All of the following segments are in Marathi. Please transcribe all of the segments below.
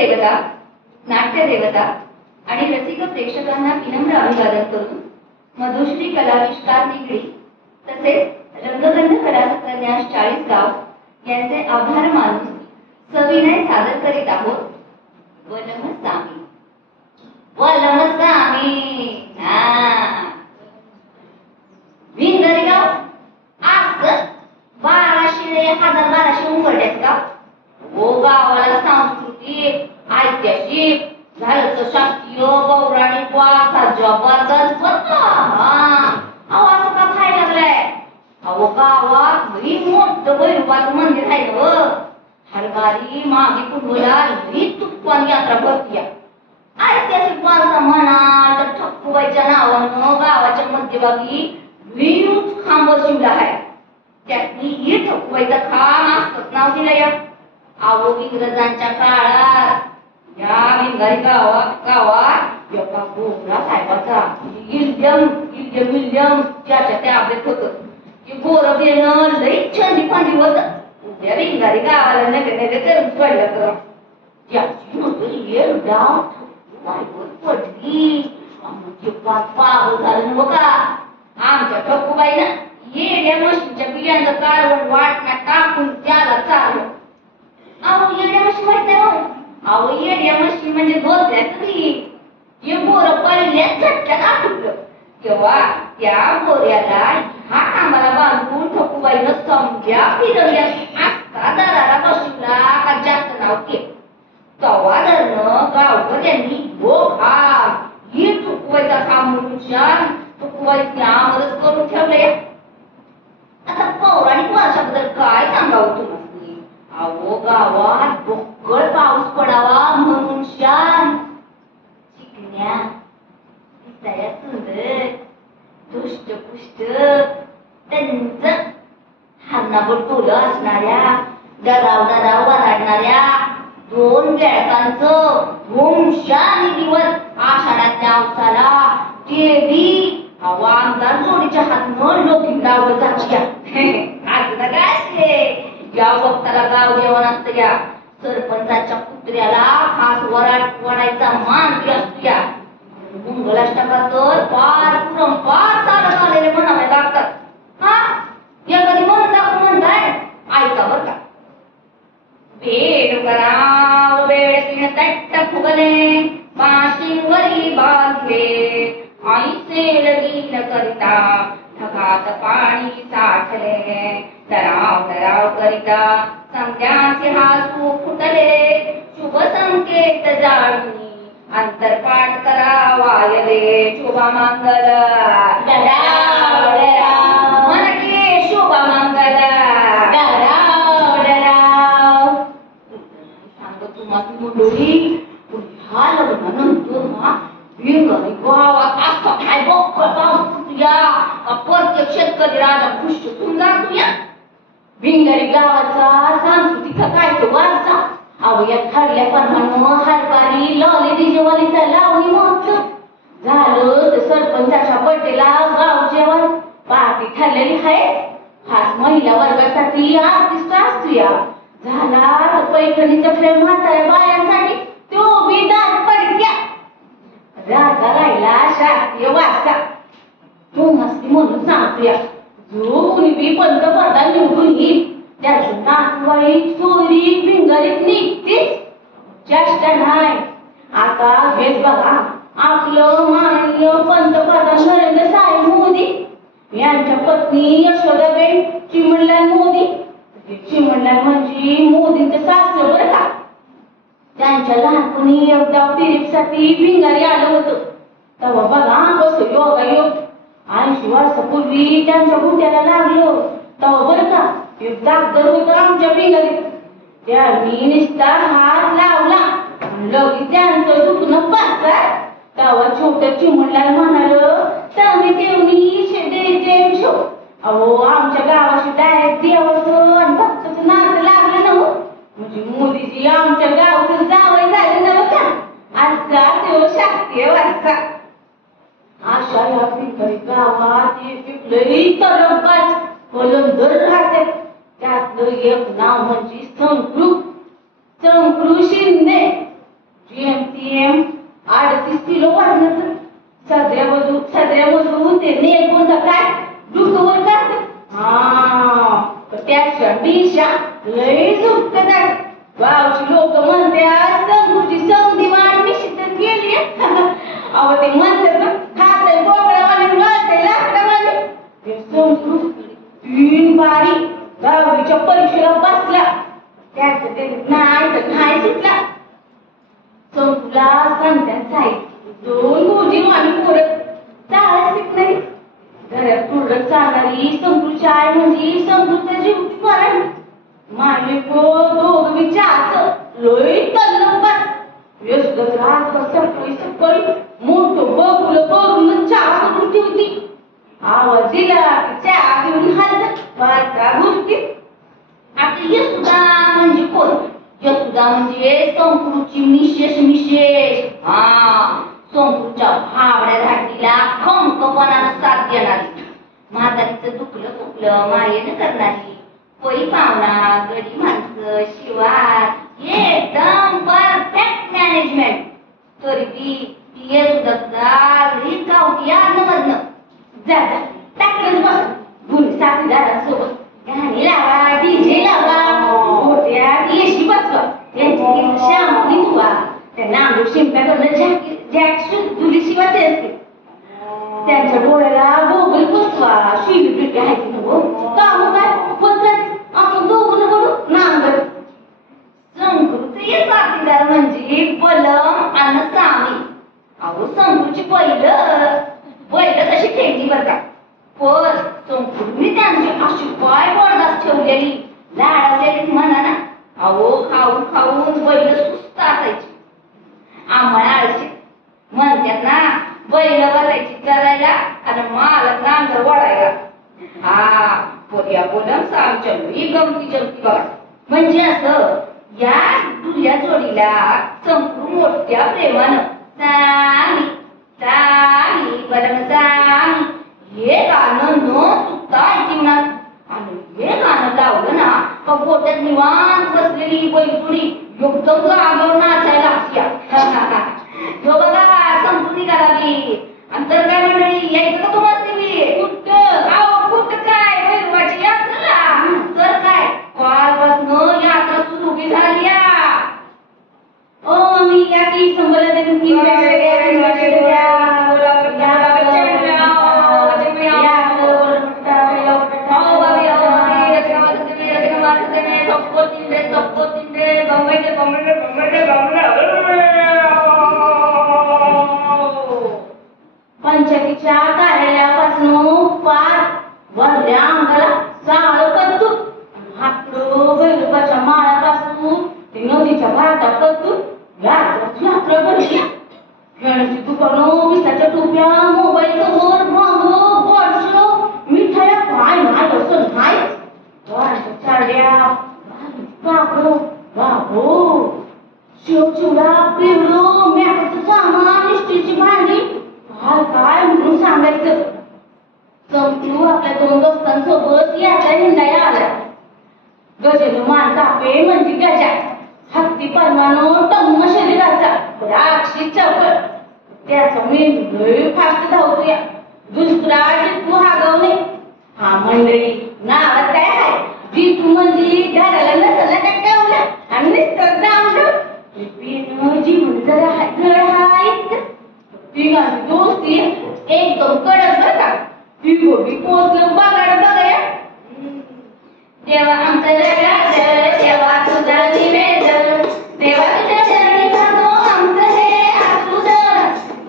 देवता, नाट्य देवता आणि रसिक प्रेक्षकांना विनम्र अभिवादन करून मधुश्री कलाविष्कार निगडी तसेच रंगबंध कलासत्रन्यास 40 गाव यांचे आभार मानून सविनय सादर करीत आहोत वलमसामी. भिंगरीगाव आज 1200 उंबरड्यात का हो. गावाला सांस्कृतिक ऐतिहासिक झालं तर शास्त्रीय पौराणिक वारसा जबरदस्त होता. अहो असं का खायला लागलाय. अहो गावात लई मोठं भैरवाचं मंदिर आहे व हरबारी मागे कुंडला लई तुफान यात्रा भरतीया. ऐतिहासिक वारसा म्हणा तर ठक्कूबाईच्या नावानं गावाच्या मध्यभागी विरुद्ध खांब शिवला आहे. त्यातनी ही ठक्कूबाईचा खांब असत नाव दिलं या. अहो इंग्रजांच्या काळात या भिंगारी गावात एका गोरा साहेबाचा विल्यम त्याच्या ताब्यात होत. की गोरं देणं लई छंदी फांदी होत. उद्या भिंगारी गावाला नगर करून पडलं तर त्याची नजर एकदा ठक्कूबाईवर पडली. पागल झालं बघा. आमच्या ठक्कूबाईनं येड्या म्हशीच्या बियांचं कालवण वाटण्यात टाकून त्याला चाललं. अहो येड्या म्हशी माहित नाही हो. अहो येड्या म्हशी म्हणजे धोत्याचं बी. हे बोरं पहिल्याच झटक्यात आटुकलं. तेव्हा त्या बोऱ्याला ह्या खांबाला बांधून ठक्कूबाईनं समजा फिरवल्या. आता दराला बसवला का जास्त नाव केलं. तेव्हा धरणं गावकऱ्यांनी हो खाम ही ठक्कूबाईचा खांब म्हणून छान ठक्कूबाईची आमरस करून ठेवलंय. आता पौराणिक वर्षाबद्दल काय सांगावं तुम्हाला. अहो गावात बोकळ पाऊस पडावा म्हणून शान चिकण्या दिसाया सुंदर दुष्टपुष्ट टंच हरणावर टोलं असणाऱ्या डराव वराडणाऱ्या 2 बेळकांचं हुमशानी दिवस आषाढातल्या अवसाला ते बी आमदार जोडीच्या हातनं लोकी लावलं जात्या. आज काय या वक्ताला गाव जेवण असतं. या सरपंचाच्या कुत्र्याला खास वडायचा मान असतो. या मंगलाष्टकात तर पार चालत आलेले म्हणावे लागतात. हा या कधी म्हणून दाखवून म्हणताय ऐका बर का. वेळ कराव वेळ किण तट्ट फुगले माशीवरी बांधले ऐसे लगीन करिता ढगात पाणी साठले. डराव करिता संध्याचे हासू फुटले शुभ संकेत जाळून अंतरपाठ करा वायले शुभ मंगल. मनके शुभ मंगल. सांग तुम्हाला मंडळी ह्या लग्नानंतर ना भिंगारी गावात असं काय बोकळ पाऊस या प्रत्येक शेतकरी राजा खुश होऊन जातो. या भिंगारी गावाचा सांस्कृतिक काय तो वारसा. अहो या ठरल्या प्रमाणे हरबारी लावली डीजेवालीचा लावणी महोत्सव झालं. तर सरपंचाच्या बर्थडेला गाव जेवण पार्टी ठरलेली आहे. खास महिला वर्गासाठी आर्टिस्ट असतो. या झाला तर पैठणीच्या फ्रेम म्हाताऱ्या बायांसाठी तो बी दार पडक्या. राजा राहिला शास्त्रीय वारसा तो मस्ती म्हणून सांगतोया. जो कुणी बी पंतप्रधान निवडून येईल त्याचं नातवाई चोरी भिंगारीत निघतेच. चेष्टा नाही. आता हेच बघा आपलं माननीय पंतप्रधान नरेंद्र साहेब मोदी यांच्या पत्नी यशोदाबेन चिमणलाल मोदी. चिमणलाल म्हणजे मोदींचं सासरं बरं का. त्यांच्या लहानपणी एकदा ट्रिपसाठी भिंगारी आलं होतं. तेव्हा बघा कसं योगायोग 80 वर्षापूर्वी त्यांच्या गुट्याला लागलं. तेव्हा बरं का एक डाक्टर होतं आमच्या भिंगारीत. त्यांनी नुसता हात लावला लगेच त्यांचं दुखणं पासलं. तेव्हा छोटं चिमणलाल म्हणालं तुम्ही देवनी द्यायचे शो. अहो आमच्या गावाशी डायरेक्ट देवाचं आणि भक्ताचं नातं लागलं ना. म्हणजे मोदीजी आमच्या गावचं जावई झालं ना बघा. असा तो शास्त्रीय वारसा. अशा या भिंगारी गावात एक लई तरफबाज कलंदर राहते. त्यातलं एक नाव म्हणजे संकृ शिंदे. जेमतेम 38 किलो वाढलं. सध्यामधून ते एक कोणता काय डुकवर काढत. त्याच्या दिशा लई झुकत गावची लोक म्हणतात संकुची संधी वाढ निश्चित केली. अहो ते म्हणतात ना खाते बोकड्यावाली वाळते लाकडावाली. संकू 3 बारी दहावीच्या परीक्षेला बसला. त्याचं ते नाही तर नाही सुटला. संकुला सांगतात साहेब 2 गुरुजी आणि पोरं चालत शिकणारी घरात तुरडत चालणारी संकुची आई म्हणजे संकुचा जीव मरण. माझे दोघं विचारच लोई तल्लंबात व्यस्तच राहत सकाळी मोठं बघुलं करून चहा करून ठेवती. आवाज दिला की चहा घेऊन हात वाचा गोष्टी. आता यशोदा म्हणजे कोण? यशोदा म्हणजे संकुची मिशेष. संकुच्या भावड्या धाटीला खंकपणानं साथ देणारी, म्हातारीचं दुखलं मायेनं करणारी, कोई पाहुणा गडी माणसं शिवार एकदम परफेक्ट मॅनेजमेंट. तरी ती यशोदा गावठी आजमधनं जाता टाकलंच बस. दोन्ही साथीदारांसोबत गाणी लावा, डीजे लावा, मोठ्यात येशी बसवा. त्यांची श्यामली धुवा, त्या नांदूर शिंप्याकडनं जॅक जुली शिवाते असते. त्यांच्या डोळ्याला गोगल बसवा. शिली आहे की नको काम काय पत्रात आपण दोघं कडू नांगर. संकुचे साथीदार म्हणजे बलम आणि सामी. अहो संकुची पहिलं तशी ठेवली बरं का. पण संकुनी त्यांची अशी काय बरदास्त ठेवलेली लाडवलेलीच म्हणा ना. अहो खाऊन बैल सुस्त असायची. आम्हाला आळशी म्हणतात ना बैल बसायची करायला आणि मालक नांगर वळायला. पोरिया बोलम सामच्या ही गमती जमती बघा. म्हणजे असं या दुर्या जोडीला संकू मोठ्या प्रेमानं सामी बरं सामी हे गाणं न चुकता ऐकणार. आणि हे गाणं लावलं ना का पोटात निवांत बसलेली बैलजुडी एकदम जागेवर नाचायला हसल्या. जो बघा संपूर्णी करावी. अंतर काय मंडळी यायचं का तुम्हाला? कुठं काय भैरवाची यात्रा तर काय कालपासून यात्रा सुरू झाली. मी या की संबंध पंचायतीच्या कार्यालयापासून पार वरल्या अंगाला साळ करतो. हातडो भैरवाच्या माळापासून ते नदीच्या घाटापासून यात्रा भरली. खेळाची दुकानं, पिसाच्या टोप्या, मोबाईल कव्हर, भांग, बॉडशो, मिठाया काय नाही असं नाही. चारड्या कापड बाबो शिवचिवडा पिवळो मेकअपचं सामान, इस्त्रीची भांडी काय म्हणून सांगायचं. संपू आपल्या 2 दोस्तांसोबत यात्रा हिंडायला आला. गजेलो मान कापे म्हणजे गजा, हत्ती परमानो टम्म शरीराचा, राक्षी चपळ. त्याचा मेंदू लय फास्ट धावतो. या दुसरा जितू हागवणे. मंडळी नावात काय आहे? जितू म्हणजे घराला नसला काय ठेवलं आणि नुसतं जाऊन जीवन जरा तिघांची दोस्ती एकदम कडक बरं का. ती गोबी पोचलं बघाया. देवा आमचा देवा तुझा निवेद, देवा तुझ्या चरणी जातो आमचं हे आसूद.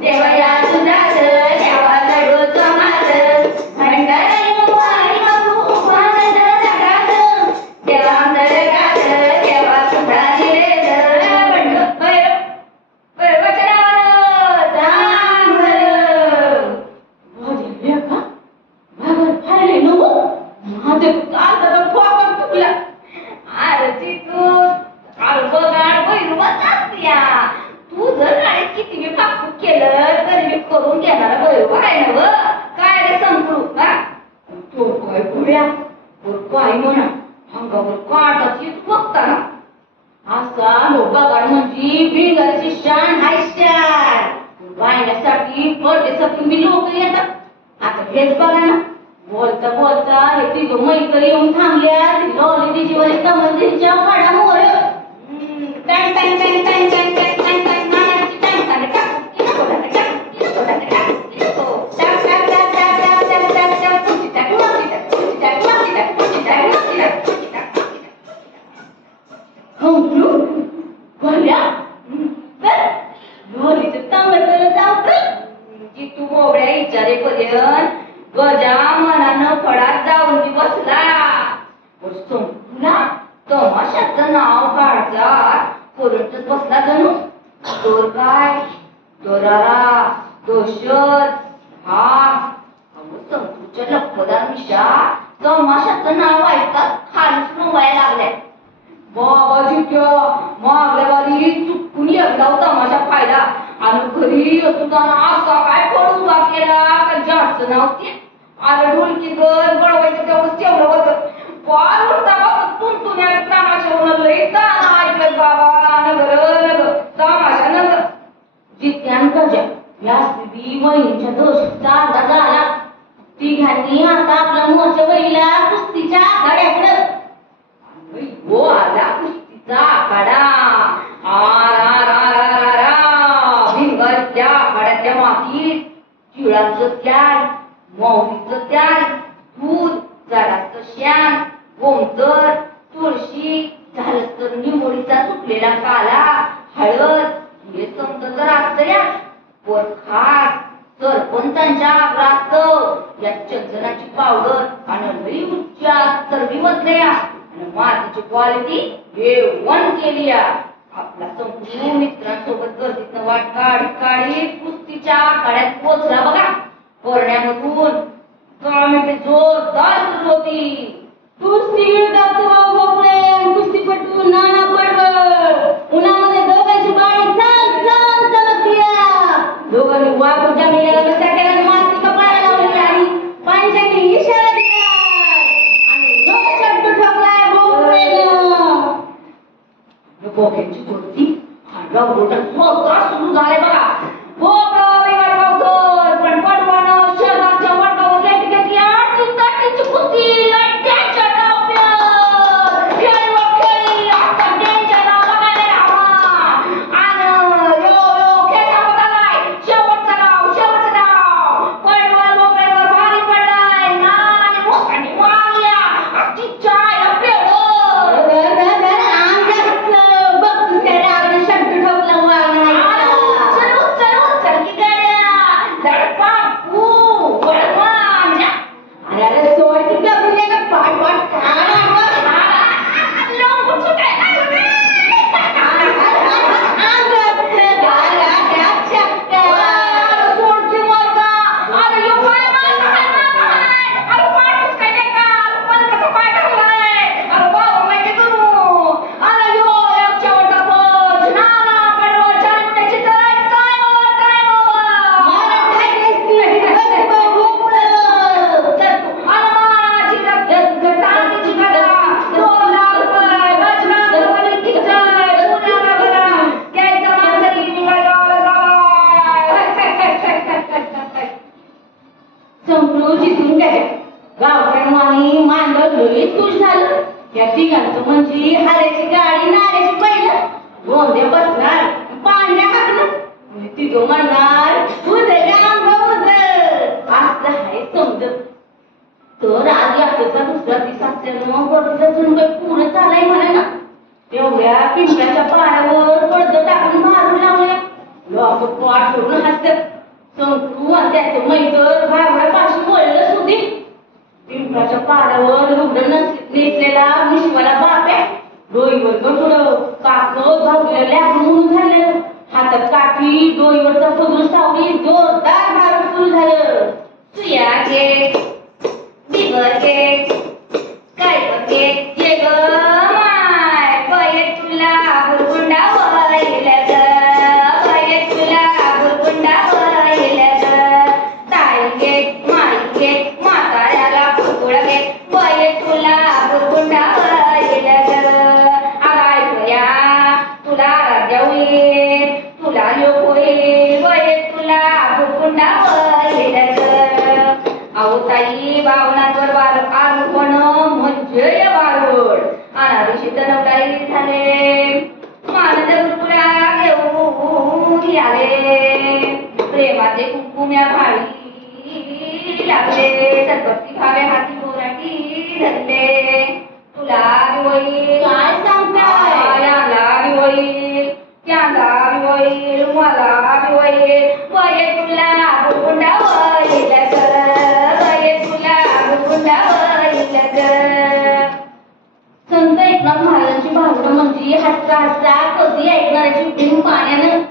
देवा या तुझा देवा लढो समाज भंडारी मुवारी बघू आनंद जगात. देवा आमचा देवा तुझा निवेद करून घेणारा बरोबर आहे ना व. काय रे संपू तो काय पुढ्या काय म्हणा अंगावर काटाची बघताना असा लोबागाड म्हणजे बिंगाची शान हाय शान पाहण्यासाठी परदेशातून मी लोक येतात आता हेच बघा ना बोलता बोलता हे तिघं मैत्री येऊन थांबल्या तिला तिची वरी कमलजीच्या फाडा मोर टँग टँग टँग टँग टँग टँग टँग टँग मारायची टँग टँग टँग किती बोलायचं टँग किती बोलायचं टँग टँग टँग टँग टँग टँग टँग टँग टँग पुढची टँग मागची टँग पुढची टँग मागची टँग पुढची टँग मागची टँग पुढची टँग हंपलू भल्या तर लोलीचं तांबडं जावतं जी तू मोबड्या विचारेपर्यंत गजा मनानं फळात जाऊन ती बसला तुला तमाशाचं नाव काढतात कोरंटच बसला जणू दोर काय दोरारा दोषर हा संतूच्या लखदार मिशा तमाशाचं नाव ऐकतात खालीच नवायला लागल्या बाबाजी क्या मागल्या वारी चुकून एकदा तमाशा पाहिला आणि घरी असताना असा काय पळून उभा केला का जास्त नाव ते आलं ढोलकी कर बळवायचं तेवढंच ठेवलं होतं फार उठता बघ तुमच्या तमाशावरून लई ताना ऐकलं बाबा नगर तमाशा नगर जित्यान गजा याच बी वहिनीच्या दोषीचा अंदाज आला तिघांनी आता आपला मोर्चा वहिला कुस्तीच्या आखाड्याकडं हो आला कुस्तीचा आखाडा भिंगरच्या आखाड्याच्या मातीत चिळाचं त्यान मोहरीचं त्यान दूध जराचं शान गोमतर तुळशी झालं तर निंबोळीचा सुकलेला काला हळद हे समज तर असतं या वर खास सरपंचांच्या आग्रास्त या चंदनाची पावडर आणि लई उच्च चरबी मधल्या मातीची क्वालिटी A1 केली आपला संपूर्ण मित्रांसोबत गर्दीतनं वाट काढीत कुस्तीच्या आखाड्यात पोचला बघा करण्यामधून कॉमेंट जोरदार सुरू होती कुस्ती डॉक्टर भोपळे कुस्तीपटू नाना पडवळ उन्हामध्ये दोघांची बाणी चाल चाल चमकल्या दोघांनी वाकून जमिनीला बसा केला माती कपाळाला लावली आणि पाण्याची इशारा दिला आणि दोघं चट्टू ठोकलाय बोक्यांची कुस्ती हाडला बोटा जोरदार सुरू झाले बघा बोकं बिघाड बघतोय पण पडवानं शहराच्या वाटावर घेतली आणि ताटीची कुस्ती आणि त्यांच्या डावप्यात खेळी व खेळी आता त्यांच्या नाव बघायला हवा आणि यो खेळता बघालाय शेवटचं नाव पडवळ बोकड्यावर भारी पडलाय नान आणि मोसांनी मारल्या अगदी चायला पेढं म्हणजे हऱ्याची गाडी नाऱ्याची पहिलं गोंदे बसणार पांढऱ्या हाकलं तिथं म्हणणार असं आहे समजत तर आधी आजचा दुसरा दिवस असल्यानं बरोबर काही पुढं चालाय म्हणा ना एवढ्या पिंपळाच्या पारावर पडदं टाकून मारून लावल्या लोक पाठ करून हसतात संतू आणि त्याचं मैतर भावड्या पाशी बोललं सुधी पिंपळाच्या पारावर लुगडं नेसलेला विश्वाला बाप्या डोईवर गटुडं काकं भागलेलं लॅकून म्हणून झालं हातात काठी डोईवरचा सगळं सावली जोरदार मारून सुरू झालं सुया केक बिगर केक काय केक ये ग माय पहिले तुला बुरगुंडा वळल्या ग पहिले तुला बुरगुंडा वळल्या ग ताई केक माई केक म्हाताऱ्याला बुरगुड केक पहिले तुला बुरगुंडा वळल्या ग आगाय गया भाऊजी हसता हसता कधी ऐकणाऱ्याची बिन पाण्यानं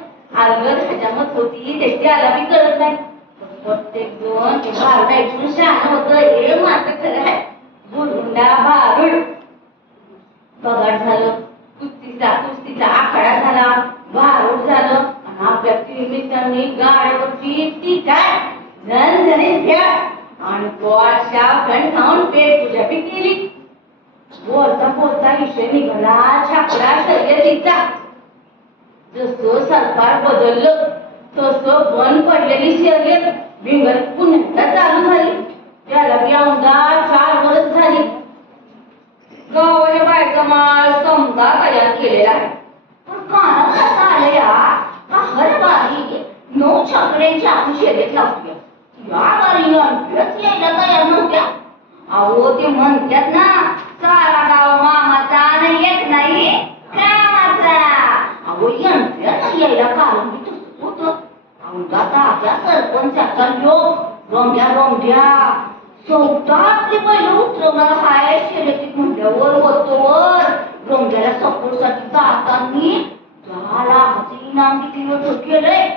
अलगद हजामत होती त्याची आला की कळत नाही. प्रत्येक जण ते भारुड ऐकून शहाणं होतं हे मात्र खरं आहे. बुरगुंडा भारुड बगाड झालं, कुस्तीचा आखाडा झाला, भारुड झालं आणि आपल्या तीन मित्रांनी गाड्यावरची ती काय झणझणीत घ्या आणि गोळाच्या गण खाऊन पेट पूजा बी केली. बोलता बोलता विषय निघाला छापरा शर्यतीचा. जसं सरकार बदललं तसं बंद पडलेली शर्यत भिंगरी पुन्हा चालू झाली. त्याला बी औंधा 4 वर्ष झाली. गावाच्या बायका माल समजा तयार केलेला आहे. पण कानात कसं आलं या का हर बारी 9 छकड्यांची आपण शर्यत लावतोय. या बारी अंतरच यायला तयार नव्हत्या. अहो ते म्हणतात ना सारा गाव मामाचा आणि एक नाही कामाचा. अहो यंत्र यायला कारण मी तसंच होतं. औंधा तात्या सरपंचाचा योग रोंढ्या चौथातली पहिलं उतरवणारा हाय शर्यतीत म्हटल्यावर वरतोवर रोंढ्याला सपोर्टसाठी जातानी 10 लाखाचं इनाम किती केलंय.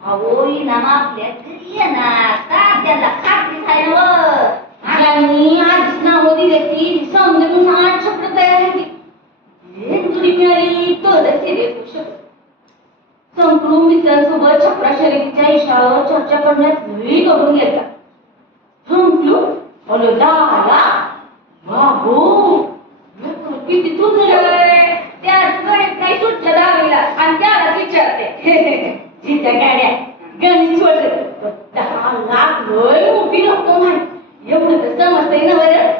अहो इनाम आपल्या घरी येणार तात्याला खात्री झाल्यावर आणि आधीच नावं दिले ती समजून 8 छत्र तयार झाली. जुरी मिळाली तर शर्यत होऊ शकत. संपूर्ण मित्रांसोबत छपरा शर्यतीच्या इशारावर चर्चा करण्यात वेळी घडून येतात. संपलो अरे 10 लाख बाबू किती तुझं त्याच गणित नाही सुटलं दहावीला आणि त्यालाच विचारते जिच्या गाड्या गणित सोडलं 10 लाख लय मोठी रक्कम आहे. एवढं तर समजतंय ना बरं.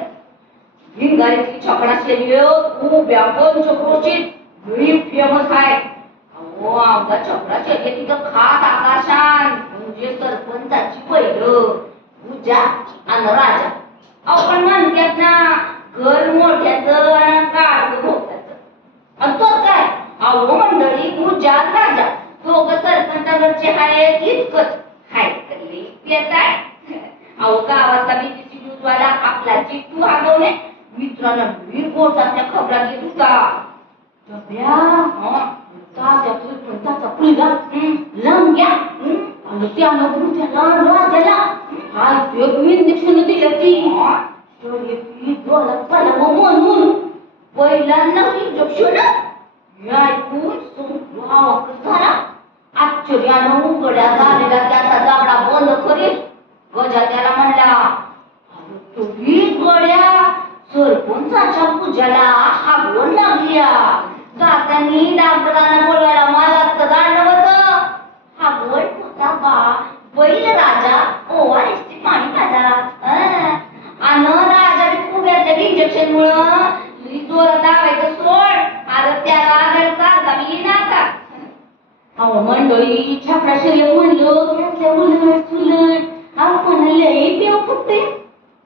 भिंगारीची छकडा शर्यत उभ्या पंचक्रोशीत लई फेमस आहे. अहो आमचा छकडा शर्यतीचं खास आकर्षण म्हणजे सरपंचाची पहिलं पूजा आणि राजा. आपण म्हणतात ना घर मोठ्याचं आणि काळ भोगताचं. आणि तो काय अहो मंडळी पूजा राजा दोघं सरपंचाकडचे आहेत इतकंच हाय तरी येत आहे. अहो गावाचा बीसीसी न्यूजवाला आपला चिट्टू हागवणे मित्रांना वीर बोटातल्या खबरा घेत होता. तात्याचा पुलगा लंग्या आणि त्यानं पुढच्या राजाला आज इंजेक्शन दिलं ती म्हणून पहिल्यांदा इंजेक्शन ऐकून झाला. आश्चर्यानं उघड्या झालेला त्याचा जागडा बंद करीत गजा त्याला म्हणला तुम्हीच गड्या सरपंचाच्या पूजाला हागवण लागल्या. जातानी डॉक्टरांना बोलवायला मला तर गाणं होतं. हागवण होता बा बैल राजा ओवाळीची पाणी पाजा आणि राजा फुग्याच्या इंजेक्शन मुळे जोरात दाबायचं सोड आता त्याला चालता बी नका. अहो मंडळी छापरा शर्यत म्हणलं त्यातल्या उलट सुलट आपण लई पेव फुटते.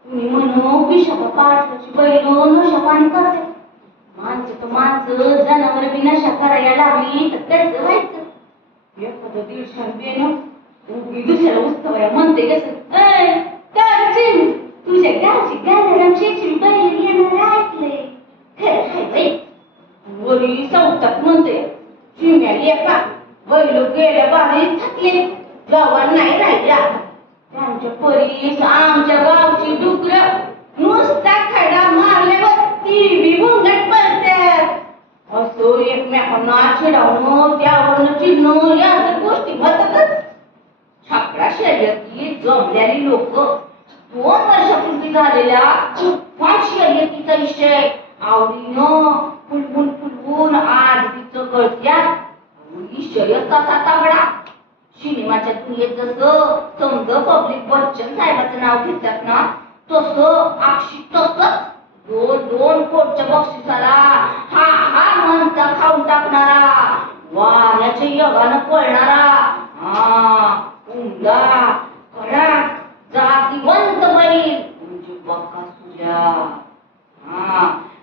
तुम्ही म्हणू विषापा पाठवाची बैल नशा पाणी करते. माणसं जनावर बी नशा करायला लागली तर कसं व्हायचं. एखादं 150 बेन उभी दुसऱ्याला उत्सवाया म्हणते कसं तुझ्या गावची गालाराम शेची बैल येणार ऐकले खरं बाई. वरी चौथात म्हणते चिम्या लेपा बैल गेल्या बाहेर थकले जवान नाही राहिल्या. त्यांच्या परीस आमच्या गावची डुकर नुसता खडा मारल्यावर ती बी मुंगट पडतात. असं एकमेकांना चिडावणं त्यावरनं चिडणं या गोष्टी होतातच. छापरा शर्यतीत जमलेली लोक 2 वर्षापूर्वी झालेल्या तुफान शर्यतीचा विषय आवडीनं फुलवून आज तिचं कळत्यात. ही शर्यत कसा ताबडा सिनेमाच्या दुनियेत जसं समज पब्लिक बच्चन साहेबाचं नाव घेतात ना तसं अक्षी तसंच 2 कोटच्या बक्षिसाला हा हा म्हणता खाऊन टाकणारा वाऱ्याच्या योगानं पळणारा उमदा कडक जातीवंत बैल म्हणजे बकासूर.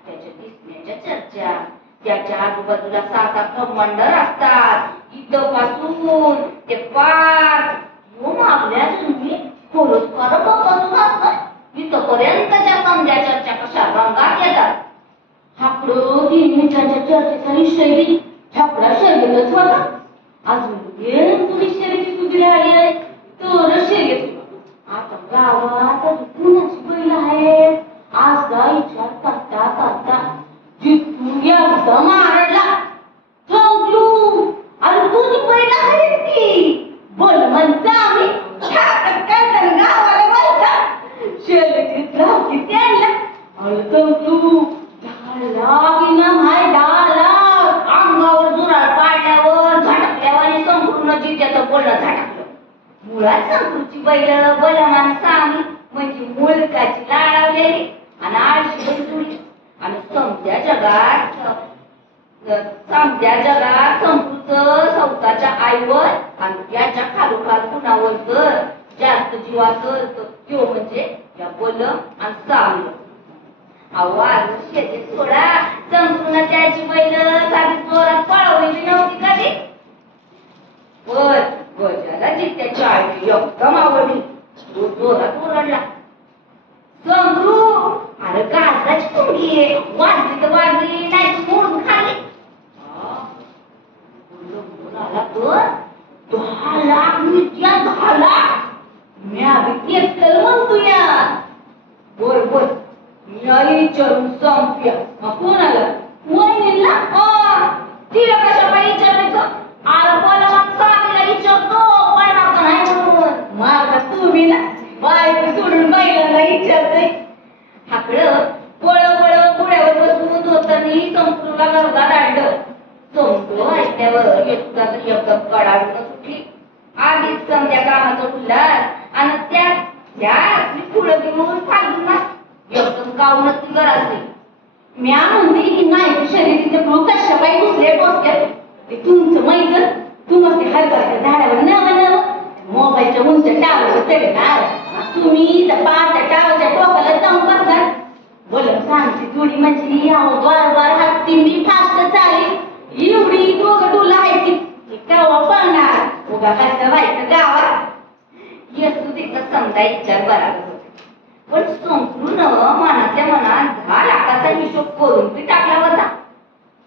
त्याच्या दिसण्याच्या चर्चा त्याच्या आजूबाजूला 7-8 मंडळ असतात. इथं पासून ते पार आपल्या तुम्ही खरंच खरं बकासूर असतं. इथपर्यंतच्या समजा चर्चा कशा रंगात येतात. हाकडं 3 मिनिटांच्या चर्चेचा विषय बी छापडा शर्यतच होता. अजून एक तुम्ही शर्यती उभी राहिली आहे तर शर्यत. आता गावात कुणाची बैल आहे असा विचार करता करता जिथून एकदा मारला चौकलू. अरे तुझी बैल आहे ती बोल म्हणता आम्ही गावाला बोलता शर्यतीत लावली त्यांना. अरे चौकलू डाला की ना माय डाला अंगावर जुराळ पाडल्यावर झटकल्यावर आणि संपूर्ण जिद्याचं बोलणं झटकलं. मुळात संपूरची बैल बलमान सामी म्हणजे मुलकाची लाडावलेली आणि आळशी बैल जुळली. आणि समध्या जगात संपूचं स्वतःच्या आईवर आणि त्याच्या खालोखाल कुणावर जर जास्त जीवाचं तो म्हणजे या बल आणि सामी. आवाज शेतीत सोडा संपूर्ण त्याची बैल साधी जोरात पळवलेली नव्हती कधी. वर गजाला जित्याची आई एकदम आवडली. तो जोरात ओरडला संभ्रू अरे गाजराची कोंडी आहे वाजली तर वाजली नाही मोडून खाली. आला तर 10 लाख मिरच्या 10 लाख मी आधी तेच म्हणतो या. बोल बोल मी आई विचारून संपया. कोण आलं वहिनीला तिला कशा पाहिजे विचारायचं. आला बोला मग सामीला विचारतो पळणार का नाही म्हणून. माझा तुम्ही ना बायको सोडून बाईला विचारतय. हाकडं पळ पळ पुढ्यावर बसून धोतरनी संपूर्णला गर्दा डाळलं. संपूर्ण ऐकल्यावर एकदा तरी एकदम कडाडून सुटली. आधीच समध्या कामाचा उल्हास आणि त्यात पुढं घेऊन फालून एकदम कावूनच ती गराजली. म्या म्हणते की नाही शर्यतीचे प्रभू कशा काही दुसऱ्या टोचक्यात ते तुमचं मैत्र तुम्हाला ते हलकाच्या झाडावर नवं मोबाईलच्या उंच टावरवर चढणार तुम्ही त्या पाचच्या टावरच्या टोकाला जाऊन बसणार. बोल सांगते जोडी म्हणजे बार हत्ती मी फास्ट चालेल एवढी दोघं डोला आहे की केव्हा पळणार उगा कसं व्हायचं गावात. येसू तिचा समजा विचार बराबर होते. पण संपूर्ण मनातल्या मनात 10 लाखाचा हिशोब करून ती टाकला होता.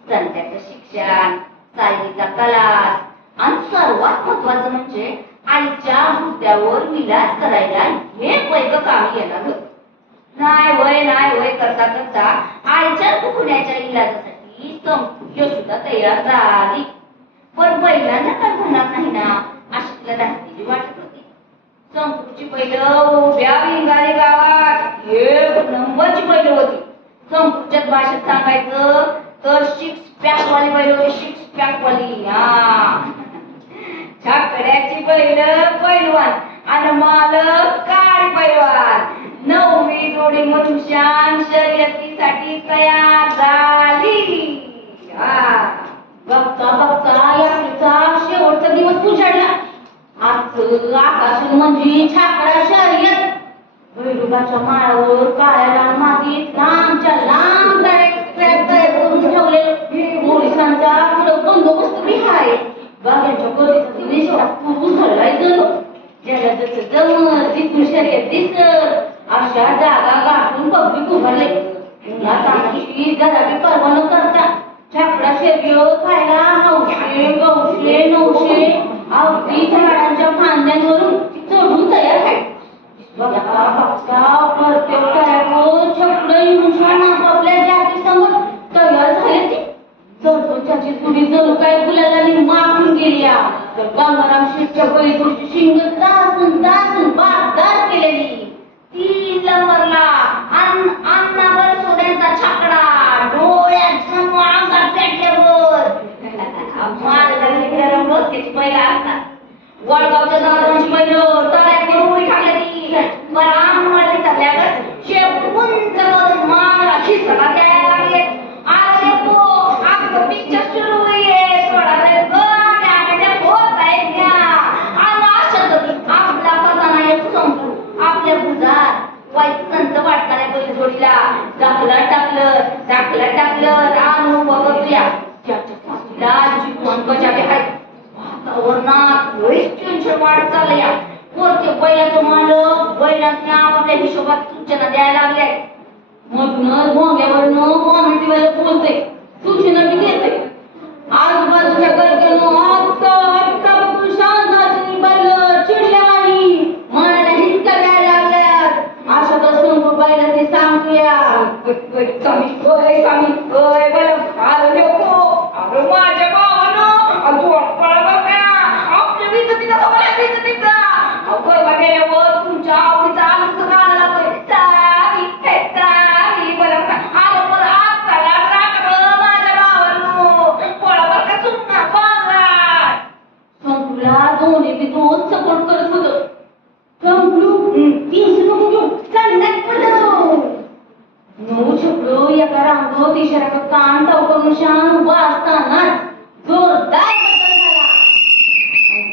संध्याचं शिक्षण चालीचा कलास आणि सर्वात महत्वाचं म्हणजे आईच्या मुद्द्यावर विलास करायला हे पैक कामी येणार होत. नाही वय करता करता आईच्या दुखण्याच्या इलाजासाठी संपूर्ण सुद्धा तयार झाली. पण बैलांना काय म्हणणार नाही ना अशी तिला धास्तीची वाटत होती. संपूची बैल उभ्या विंगारी गावात 1 नंबरची बैल होती. संपूच्या भाषेत सांगायचं तर 6 पॅक वाली बैल होती. 6 पॅक वाली छाकड्याची बैल पैलवान आणि मालक काळी पैलवान. 9वी जोडी मनुष्यान शर्यतीसाठी तयार झाली. बघता बघता याचा शेवटचा दिवस उजाडला. आज आकाश म्हणजे छाकडा शर्यत. भैरुबाच्या माळावर काळ्या मातीत लांबच्या लांब तयार करून ठेवले. पोलिसांचा पुढं बंदोबस्त बी आहे. बागांच्या कधीचा दिवस पूर्ण झालाय जणू. ज्याला जसं जमत तिथून शर्यत दिसत अशा जागा गाठून पब्लिक उभारले. उन्हात आणखी जरा बी परवा न करता छाकडा शर्यत खायला 900 900 900 अगदी झाडांच्या फांद्यांवरून चढून तयार आहे. प्रत्येक तयार छकडं येऊन आपापल्या जातीसमोर तयार झाले. ती चढतोच्याची तुडी जणू काय गुलालाने माखून गेली. तर गंगाराम शेठच्या बैलूची शिंग तासून बागदार केलेली. 3 नंबरला अन्नावर सोन्याचा छाकडा डोळ्यात अंगात पेटल्यावर गरम रस्त्याची बैल असतात. वडगावच्या दादांची बैल तळ्यात करून उडी टाकली. बराबर टाकल्यावर शेप उंच करून मागला खिसला द्यायला लागले. अरे तो आपलं पिक्चर सुरू आहे थोडा वेळ गाड्या होत आहेत त्या. आणि अशातच आपला खजाना एक संपू आपल्या भुजात वाईट संत वाटणाऱ्या बैलजोडीला दाखला टाकलं राम बघूया. त्याच्या सासूला जीवन बजावे आहेत. वातावरणात लईच टेन्शन वाढत चाललंय. वरचे बैलाचं मालक बैलांना आपल्या हिशोबात सूचना द्यायला लागल्या. मधूनच भोंग्यावरनं कॉमेंटीवाला बोलते स्वामी ओय बलम आलो नको अरे माझ्या भावानं तू कळलं का आपल्या विजतीला समोर विजती का अगं गेल्यावर तुमच्या आवडीचा आमचं गाणं लागतोय सावी सावी बलम आलो पण आत्ताला राखलं माझ्या भावानं पोळावर का चुकणार बांगला संकुला दोन्ही बी दोन सपोर्ट करत होतं संकुलू तीन नको घेऊ चालण्यात पडलं नऊ छपडो एका रांगोत इशारा कान ताव करून शान उभा असतानाच जोरदार बदल झाला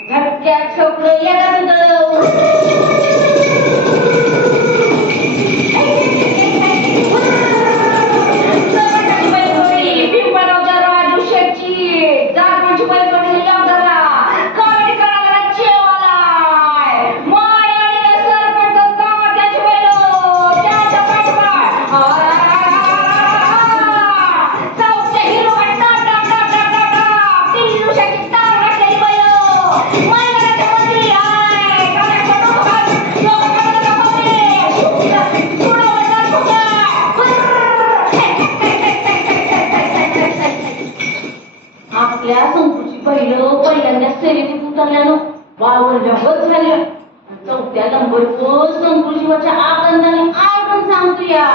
झटक्यात छपडो एका पिंपळगावच्या राजू शेठची जागमाची बैलगाडी यावदारला कावडी करायला जेवायला मायाळी सरपंच गावाची बैल त्याच्या पाठवा साऊथच्या हिरो टाटा टाटा टाटा पिल्लूशाची तार वाटलेली बैल मैदानाच्या मंत्री आहे कानाच्या डोक्यात लोकांना पकडे सुडवणार फुगा आपल्या संकुची पहिल्यांदा शर्यतीत उतरल्यानं वावरल्यावर झाल्या चौथ्या नंबरवर संकुशीवरच्या आनंदाने आठवण सांगतो या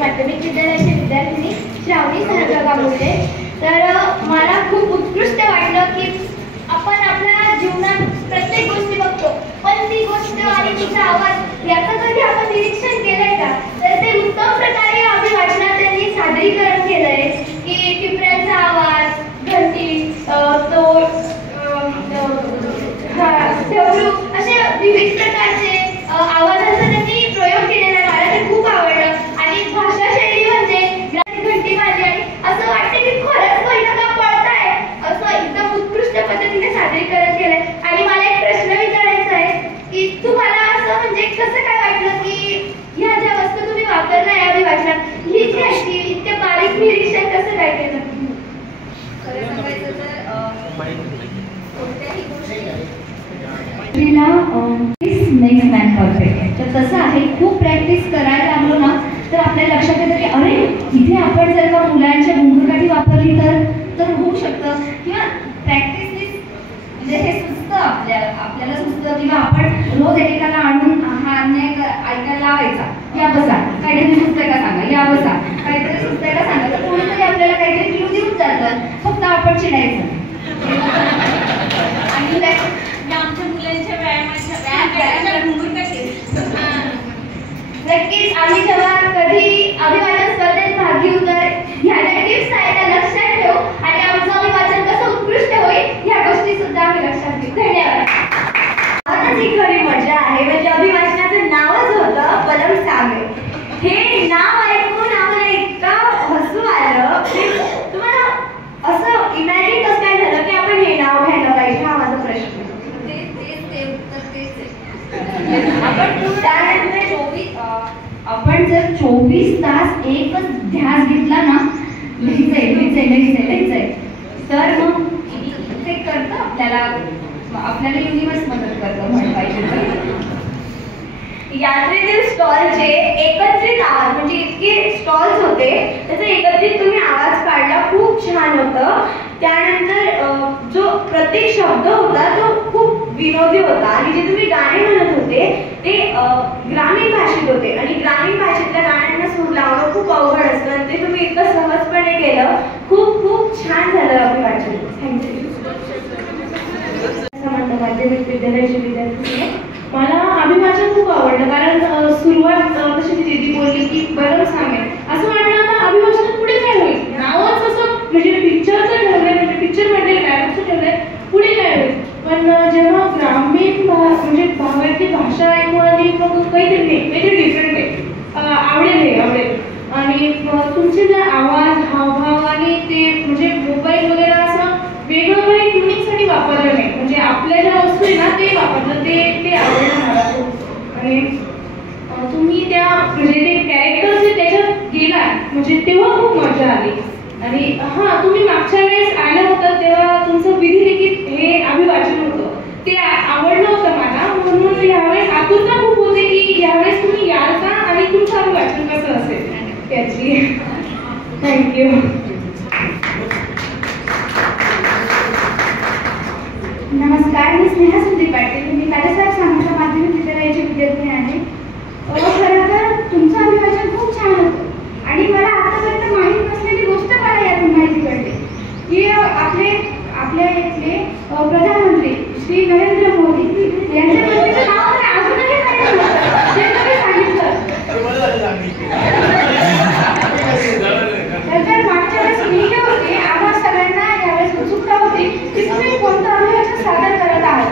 माध्यमिक विद्यालयाची विद्यार्थिनी श्रावणी सहजगा बोलते. तर मला खूप उत्कृष्ट वाटलं की आपण आपल्या जीवनात प्रत्येक गोष्टी बघतो, पण ती गोष्ट आणि तिचा आवाज याचं कधी आपण निरीक्षण केलंय का? तर ते उत्तम प्रकारे अभिवाचनात त्यांनी सादरीकरण केलंय की टिपऱ्यांचा आवाज, घंटी, ढवळू असे विविध प्रकारचे आवाजांचा त्यांनी प्रयोग केलेला आहे. मला ते खूप आवडलं आणि भाषा शैली म्हणजे घंटी वाजली आणि असं वाटतं की खरंच पहिलं का पळताय असं एकदम उत्कृष्ट पद्धतीने सादरीकरण केलंय. आणि मला एक प्रश्न विचारायचा आहे की तुम्हाला असं म्हणजे कसं काय वाटलं की ह्या ज्या वस्तू तुम्ही वापरल्या या अभिभाषणात ही जी आहे इतके बारीक निरीक्षण कसं काय केलं? खरं सांगायचं तर कोणत्याही गोष्टी नेक्स्ट मॅन परफेक्ट. तर तसं आहे, खूप प्रॅक्टिस करायला लागलो ना तर आपल्याला लक्षात येतं की अरे इथे आपण जर का मुलांच्या घुंगरकाठी वापरली तर होऊ शकतं. किंवा प्रॅक्टिस म्हणजे हे सुचतं आपल्याला सुचतं किंवा आपण रोज एकेकाला आणून हा अन्याय ऐकायला लावायचा, या बसा काहीतरी सुचतंय का सांगा, या बसा काहीतरी सुचतंय का सांगा. तर कोणीतरी आपल्याला काहीतरी क्लू देऊन जातं, फक्त आपण चिडायचं. आणि आमच्या मुलांच्या व्यायामाच्या घुंगरकाठी नक्कीच आम्ही जेव्हा कधी अभिवाचन स्पर्धेत भाग घेऊ तर ह्या ज्या टिप्स आहेत त्या लक्षात ठेवू आणि आमचं अभिवाचन कसं उत्कृष्ट होईल ह्या गोष्टी सुद्धा आम्ही लक्षात घेऊ. धन्यवाद. आताच ही खरी मजा आहे. म्हणजे अभिवाचनाचं नावच होतं बलम सावे. हे नाव ऐकून आम्हाला इतकं हसू आलं. तुम्हाला असं इमॅजिन कसं काय झालं की आपण हे नाव घ्यायला पाहिजे? हा माझा प्रश्न. आपण जर 24 तास एकच ध्यास घेतला ना, लिहायचंय तर मग ते करतं आपल्याला युनिव्हर्स मदत करतं म्हणपाहिजे तर. यात्रेतील स्टॉलचे एकत्रित आवाज म्हणजे इतके स्टॉल्स होते त्याचा एकत्रित तुम्ही आवाज काढला, खूप छान होतं. त्यानंतर जो प्रत्येक शब्द होता तो खूप विनोदी होता आणि जे तुम्ही गाणे म्हणत होते ते ग्रामीण भाषेत होते आणि ग्रामीण भाषेतल्या गाण्यांना सूर लावणं खूप अवघड असतं आणि ते तुम्ही इतकं सहजपणे केलं. खूप खूप छान झालं अभिवाचन. थँक्यू. माध्यमिक विद्यालयाचे विद्यार्थी. मला अभिवाचन खूप आवडलं कारण सुरुवात तशी ती दीदी बोलली की बरं सांगेल असं वाटलं आता अभिवाचन पुढे काय होईल, नावच असं म्हणजे पिक्चरचं ठेवलंय म्हणजे पिक्चर मधले डायलॉगचं ठेवलंय, पुढे काय होईल. पण जेव्हा ग्रामीण म्हणजे भागातली भाषा ऐकून आली मग काहीतरी डिफरंट आहे, आवडेल आणि तुमचे जे आवाज हावभाव आणि ते म्हणजे मोबाईल वगैरे असं वेगवेगळे ट्युनिंगसाठी वापरलं नाही, म्हणजे आपल्या ज्या वस्तू आहे ना ते वापरलं, ते आवडलं मला खूप. आणि तुम्ही त्या म्हणजे ते कॅरेक्टर्स जे त्याच्यात गेला म्हणजे तेव्हा खूप मजा आली. आणि हां, तुम्ही मागच्या वेळेस आलं होतं तेव्हा तुमचं विधिलिखित हे अभिवाचन होतं, ते आवडलं होतं मला, म्हणून यावेळेस आतुरता खूप होते की यावेळेस तुम्ही याल का आणि तुमचं अभिवाचन कसं असेल त्याची. थँक्यू. नमस्कार, मी स्नेहा संदीप पाटील. मी कालेसाहेब सांगोला माध्यमिक विद्यालयाची विद्यार्थी आहे. खरं तर तुमचं अभिवाचन खूप छान होतं आणि मला आतापर्यंत माहीत नसलेली गोष्ट मला यातून माहिती पडली की आपल्या इथले प्रधानमंत्री श्री नरेंद्र मोदी यांच्या पत्नीचं नाव मला अजूनही माहीत नव्हतं, ते तुम्ही सांगितलं. तर मागच्या वेळेस मी होते, आम्हा सगळ्यांना यावेळेस उत्सुकता होती की तुम्ही कोणतं अभिवाचन सादर करत आहात.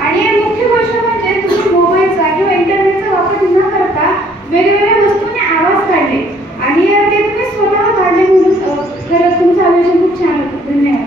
आणि मुख्य गोष्ट म्हणजे तुम्ही मोबाईलचा किंवा इंटरनेटचा वापर न करता वेगवेगळ्या वस्तूंनी आवाज काढले आणि ते तुम्ही स्वतः काढले म्हणून खरंच तुमचं अभिवाचन खूप छान होतं. धन्यवाद.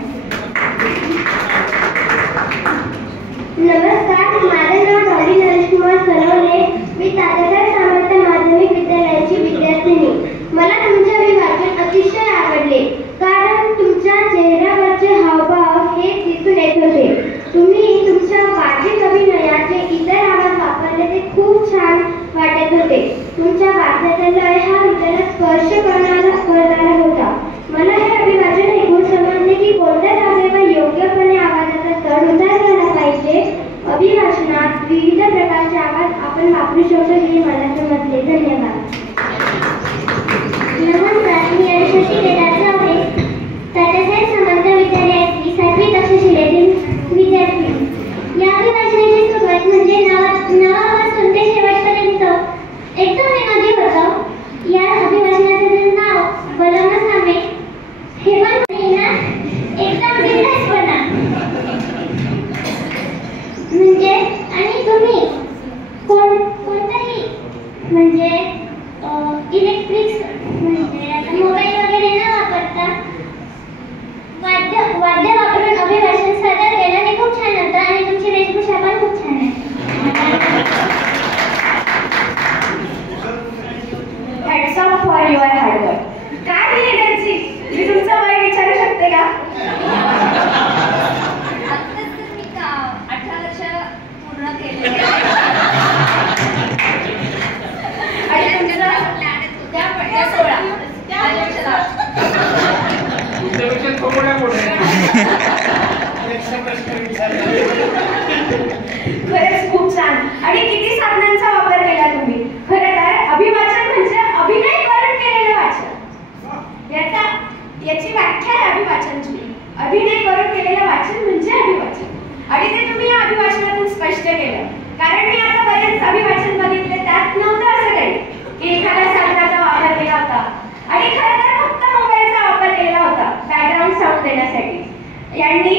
नमस्कार, माझं नाव डॉली नरेशकुमार सलवले. मी तात्यासाहेब सामंत माध्यमिक विद्यालयाची विद्यार्थिनी. मला तुमचे अभिवाचन अतिशय आवडले कारण तुमच्या चेहऱ्यावरचे हावभाव हे दिसून येत होते. तुम्ही तुमच्या वाचिक अभिनयाचे इतर आवाज वापरले ते खूप छान वाटत होते. तुमच्या वाचण्याचा लय हा हृदयाला स्पर्श करणारा होता. मला हे अभिवाचन ऐकून समजले की कोणत्या जागेवर योग्यपणे आवाजाचा चढ उतार झाला पाहिजे. अभिभाषणात विविध प्रकारचे आवाज आपण वापरू शकतो हे मला समजले. धन्यवाद. नमस्कार, मी अश्वती केदार चौरे, तात्यासाहेब सामंत विद्यालयातली 7वी कक्षा शाळेतील विद्यार्थी. या अभिभाषणाची सुरुवात म्हणजे नावापासून ते शेवटपर्यंत एकदम विनोदी होतं. या अभिभाषणाचं नाव बलम सामे हे पण ना एकदम बिनधास्तपणा म्हणजे आणि तुम्ही कोणताही म्हणजे इलेक्ट्रिक म्हणजे आता मोबाईल वगैरे न वापरता वाद्य वापरून अभिभाषण सादर केलं हे खूप छान होतं आणि तुमची वेशभूषा पण खूप छान आहे. Hats off for your hard work. काय दिली त्यांची, मी तुमचं वय विचारू शकते का? आत्ताच तर मी 18 वर्ष पूर्ण केले आणि तुमचं त्या 16 खरंच खूप छान. आणि किती साधनांचा वापर केला तुम्ही. खरं तर अभिवाचन म्हणजे अभिनय करून केलेलं वाचन. याची व्याख्या आहे अभिवाचनची. अभिनय करून केलेलं वाचन म्हणजे अभिवाचन. आणि ते तुम्ही या अभिवाचनातून स्पष्ट केलं. कारण मी आता बरेच अभिवाचन बघितले, त्यात नव्हतं असं काही की एखाद्या साधनाचा वापर केला होता आणि खरं तर फक्त मोबाईलचा वापर केला होता बॅकग्राऊंड साऊंड देण्यासाठी. यांनी